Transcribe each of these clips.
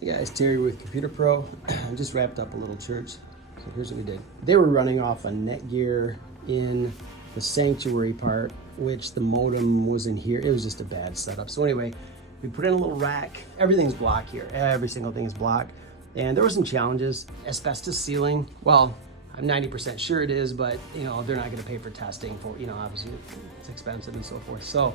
Hey guys, Terry with Computer Pro. I just wrapped up a little church. So here's what we did. They were running off a Netgear in the sanctuary part, which the modem was in here. It was just a bad setup. So anyway, we put in a little rack. Everything's block here. Every single thing is block. And there were some challenges. Asbestos ceiling. Well, I'm 90% sure it is, but you know, they're not gonna pay for testing for, you know, obviously it's expensive and so forth. So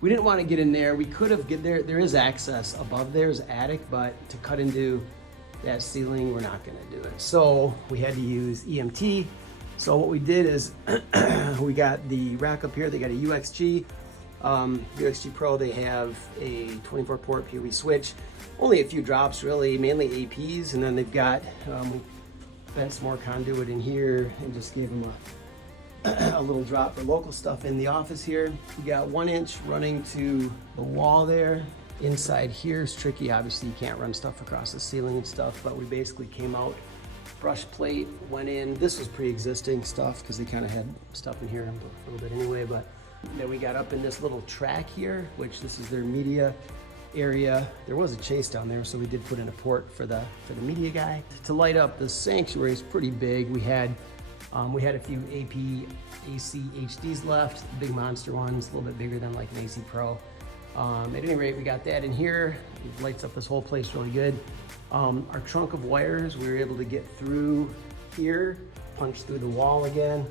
we didn't want to get in there. We could have get there. There is access above there's attic, but to cut into that ceiling, we're not gonna do it. So we had to use EMT. So what we did is we got the rack up here. They got a UXG Pro. They have a 24 port PoE switch. Only a few drops really, mainly APs. And then they've got, we bent some more conduit in here and just gave them a little drop for local stuff in the office here. You got 1 inch running to the wall there. Inside here is tricky. Obviously you can't run stuff across the ceiling and stuff, but we basically came out, brush plate, went in. This was pre-existing stuff because they kind of had stuff in here a little bit anyway, but then we got up in this little track here, which this is their media area. There was a chase down there, so we did put in a port for the media guy. To light up the sanctuary is pretty big. We had a few AP AC HDs left, the big monster ones, a little bit bigger than like an AC Pro. At any rate, we got that in here. It lights up this whole place really good. Our trunk of wires, we were able to get through here, punch through the wall again,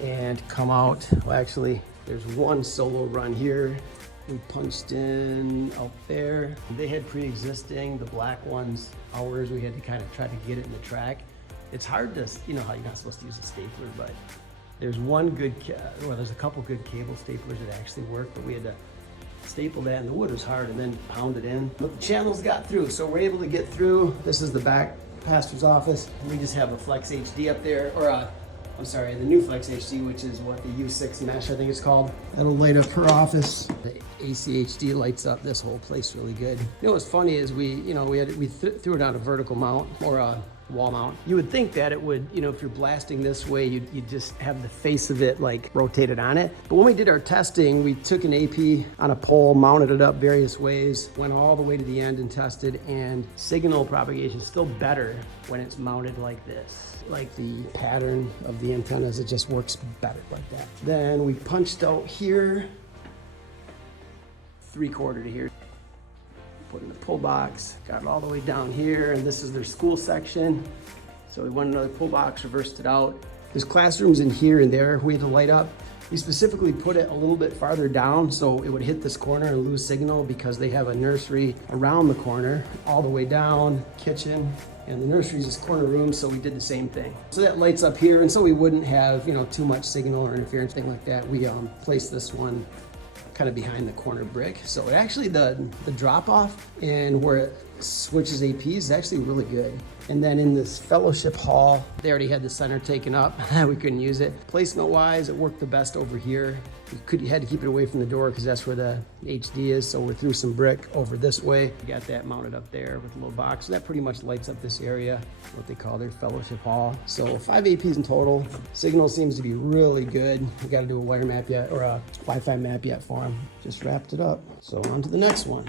and come out. Well, actually, there's one solo run here. We punched in out there. They had pre-existing, the black ones, ours, we had to kind of try to get it in the track. It's hard to, you know how you're not supposed to use a stapler, but there's one good, well, there's a couple good cable staplers that actually work, but we had to staple that, and the wood was hard, and then pound it in. But the channels got through, so we're able to get through. This is the back pastor's office. And we just have a Flex HD up there, or I'm sorry, the new Flex HD, which is what the U6 mesh, I think it's called. That'll light up her office. The AC HD lights up this whole place really good. You know what's funny is we threw it on a vertical mount, or a wall mount. You would think that it would, you know, if you're blasting this way, you'd just have the face of it like rotated on it. But when we did our testing, we took an AP on a pole, mounted it up various ways, went all the way to the end and tested, and signal propagation is still better when it's mounted like this. Like the pattern of the antennas, it just works better like that. Then we punched out here, 3/4 to here. Put in the pull box, got it all the way down here, and this is their school section. So we went another pull box, reversed it out. There's classrooms in here and there we had to light up. We specifically put it a little bit farther down so it would hit this corner and lose signal, because they have a nursery around the corner, all the way down, kitchen, and the nursery is this corner room, so we did the same thing. So that lights up here, and so we wouldn't have, you know, too much signal or interference, thing like that. We placed this one kind of behind the corner brick. So actually the drop off and where it switches APs is actually really good. And then in this fellowship hall, they already had the center taken up. We couldn't use it. Placement wise, it worked the best over here. You had to keep it away from the door because that's where the HD is. So we threw some brick over this way. We got that mounted up there with a little box. So that pretty much lights up this area, what they call their fellowship hall. So 5 APs in total. Signal seems to be really good. We got to do a wire map yet, or a Wi-Fi map yet for them. Just wrapped it up. So on to the next one.